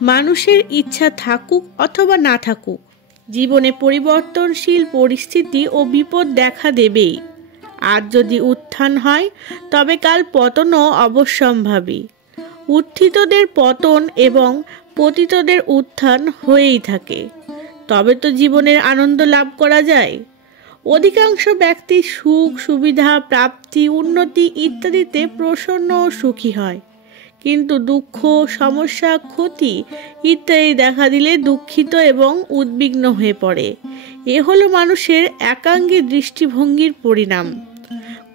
মানুষের ইচ্ছা থাকুক অথবা না থাকুক, জীবনে পরিবর্তনশীল পরিস্থিতি ও বিপদ দেখা দেবেই। আজ যদি উত্থান হয় তবে কাল পতনও অবশ্যম্ভাবী। উত্থিতদের পতন এবং পতিতদের উত্থান হয়েই থাকে। তবে তো জীবনের আনন্দ লাভ করা যায়। অধিকাংশ ব্যক্তি সুখ, সুবিধা, প্রাপ্তি, উন্নতি ইত্যাদিতে প্রসন্ন ও সুখী হয়, কিন্তু দুঃখ, সমস্যা, ক্ষতি ইত্যাদি দেখা দিলে দুঃখিত এবং উদ্বিগ্ন হয়ে পড়ে। এ হলো মানুষের একাঙ্গী দৃষ্টিভঙ্গির পরিণাম।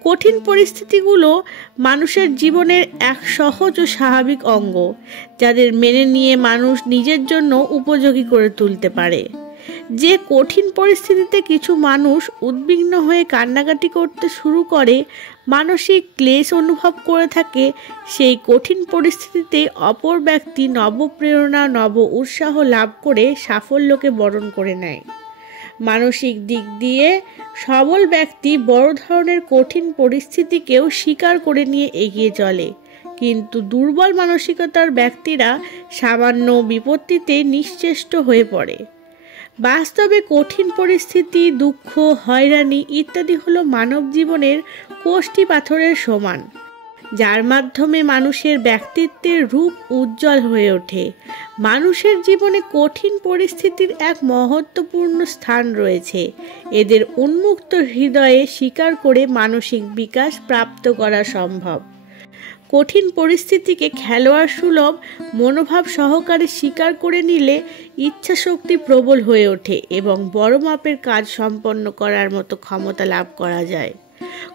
কঠিন পরিস্থিতিগুলো মানুষের জীবনের এক সহজ ও স্বাভাবিক অঙ্গ, যাদের মেনে নিয়ে মানুষ নিজের জন্য উপযোগী করে তুলতে পারে। যে কঠিন পরিস্থিতিতে কিছু মানুষ উদ্বিগ্ন হয়ে কান্নাকাটি করতে শুরু করে, মানসিক ক্লেশ অনুভব করে থাকে, সেই কঠিন পরিস্থিতিতে অপর ব্যক্তি নবপ্রেরণা, নব উৎসাহ লাভ করে সাফল্যকে বরণ করে নেয়। মানসিক দিক দিয়ে সবল ব্যক্তি বড় ধরনের কঠিন পরিস্থিতিকেও স্বীকার করে নিয়ে এগিয়ে চলে, কিন্তু দুর্বল মানসিকতার ব্যক্তিরা সামান্য বিপত্তিতে নিশ্চেষ্ট হয়ে পড়ে। বাস্তবে কঠিন পরিস্থিতি, দুঃখ, হয়রানি ইত্যাদি হলো মানব জীবনের কোষ্ঠী পাথরের সমান, যার মাধ্যমে মানুষের ব্যক্তিত্বের রূপ উজ্জ্বল হয়ে ওঠে। মানুষের জীবনে কঠিন পরিস্থিতির এক মহত্বপূর্ণ স্থান রয়েছে। এদের উন্মুক্ত হৃদয়ে স্বীকার করে মানসিক বিকাশ প্রাপ্ত করা সম্ভব। কঠিন পরিস্থিতিকে খেলোয়াড় সুলভ মনোভাব সহকারে স্বীকার করে নিলে ইচ্ছাশক্তি প্রবল হয়ে ওঠে এবং বড় মাপের কাজ সম্পন্ন করার মতো ক্ষমতা লাভ করা যায়।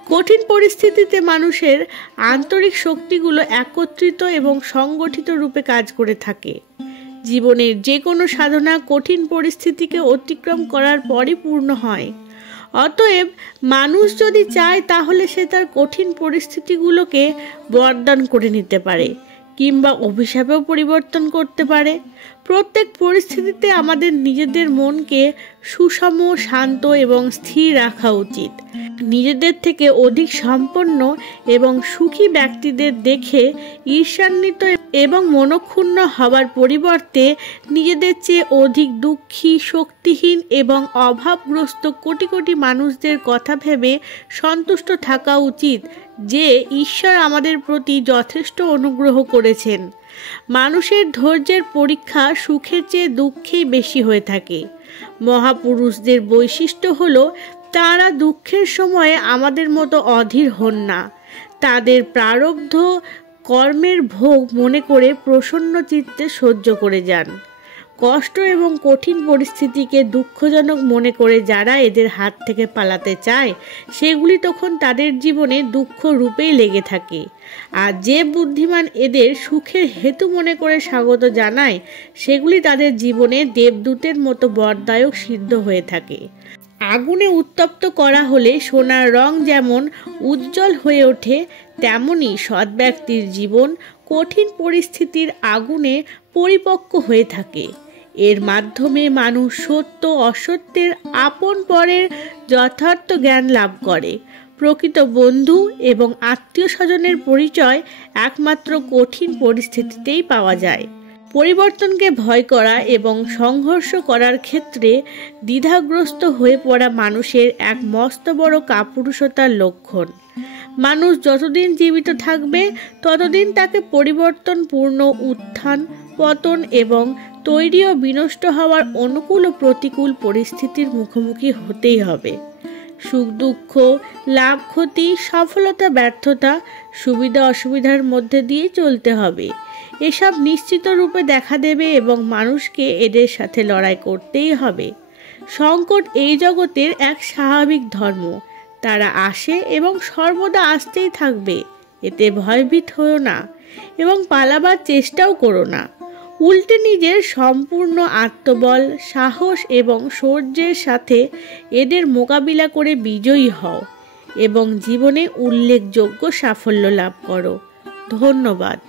কঠিন পরিস্থিতিতে মানুষের আন্তরিক শক্তিগুলো একত্রিত এবং সংগঠিত রূপে কাজ করে থাকে। জীবনের যে কোনো সাধনা কঠিন পরিস্থিতিকে অতিক্রম করার পরই পূর্ণ হয়। অতএব মানুষ যদি চায় তাহলে সে তার কঠিন পরিস্থিতিগুলোকে বরদান করে নিতে পারে কিংবা অভিশাপেও পরিবর্তন করতে পারে। প্রত্যেক পরিস্থিতিতে আমাদের নিজেদের মনকে সুষম, শান্ত এবং স্থির রাখা উচিত। নিজেদের থেকে অধিক সম্পন্ন এবং সুখী ব্যক্তিদের দেখে ঈর্ষান্বিত এবং মনক্ষুণ্ণ হবার পরিবর্তে নিজেদের চেয়ে অধিক দুঃখী, শক্তিহীন এবং অভাবগ্রস্ত কোটি কোটি মানুষদের কথা ভেবে সন্তুষ্ট থাকা উচিত যে ঈশ্বর আমাদের প্রতি যথেষ্ট অনুগ্রহ করেছেন। মানুষের ধৈর্যের পরীক্ষা সুখের চেয়ে দুঃখেই বেশি হয়ে থাকে। মহাপুরুষদের বৈশিষ্ট্য হলো তাঁরা দুঃখের সময়ে আমাদের মতো অধীর হন না। তাদের প্রারব্ধ কর্মের ভোগ মনে করে প্রসন্ন চিত্তে সহ্য করে যান। কষ্ট এবং কঠিন পরিস্থিতিকে দুঃখজনক মনে করে যারা এদের হাত থেকে পালাতে চায়, সেগুলি তখন তাদের জীবনে দুঃখ রূপেই লেগে থাকে। আর যে বুদ্ধিমান এদের সুখের হেতু মনে করে স্বাগত জানায়, সেগুলি তাদের জীবনে দেবদূতের মতো বরদায়ক সিদ্ধ হয়ে থাকে। আগুনে উত্তপ্ত করা হলে সোনার রং যেমন উজ্জ্বল হয়ে ওঠে, তেমনি সৎ ব্যক্তির জীবন কঠিন পরিস্থিতির আগুনে পরিপক্ক হয়ে থাকে। এর মাধ্যমে মানুষ সত্য অসত্যের আপন পরের যথার্থ জ্ঞান লাভ করে। প্রকৃত বন্ধু এবং আত্মীয় স্বজনের পরিচয় একমাত্র কঠিন পরিস্থিতিতেই পাওয়া যায়। পরিবর্তনকে ভয় করা এবং সংঘর্ষ করার ক্ষেত্রে দ্বিধাগ্রস্ত হয়ে পড়া মানুষের এক মস্ত বড় কাপুরুষতার লক্ষণ। মানুষ যতদিন জীবিত থাকবে ততদিন তাকে পরিবর্তনপূর্ণ উত্থান, পতন এবং তৈরি ও বিনষ্ট হওয়ার অনুকূল ও প্রতিকূল পরিস্থিতির মুখোমুখি হতেই হবে। সুখ দুঃখ, লাভ ক্ষতি, সফলতা ব্যর্থতা, সুবিধা অসুবিধার মধ্যে দিয়ে চলতে হবে। এসব নিশ্চিত রূপে দেখা দেবে এবং মানুষকে এদের সাথে লড়াই করতেই হবে। সংকট এই জগতের এক স্বাভাবিক ধর্ম। তারা আসে এবং সর্বদা আসতেই থাকবে। এতে ভয়ভীত হও না এবং পালাবার চেষ্টাও করো না। উল্টে নিজের সম্পূর্ণ আত্মবল, সাহস এবং শৌর্যের সাথে এদের মোকাবিলা করে বিজয়ী হও এবং জীবনে উল্লেখযোগ্য সাফল্য লাভ করো। ধন্যবাদ।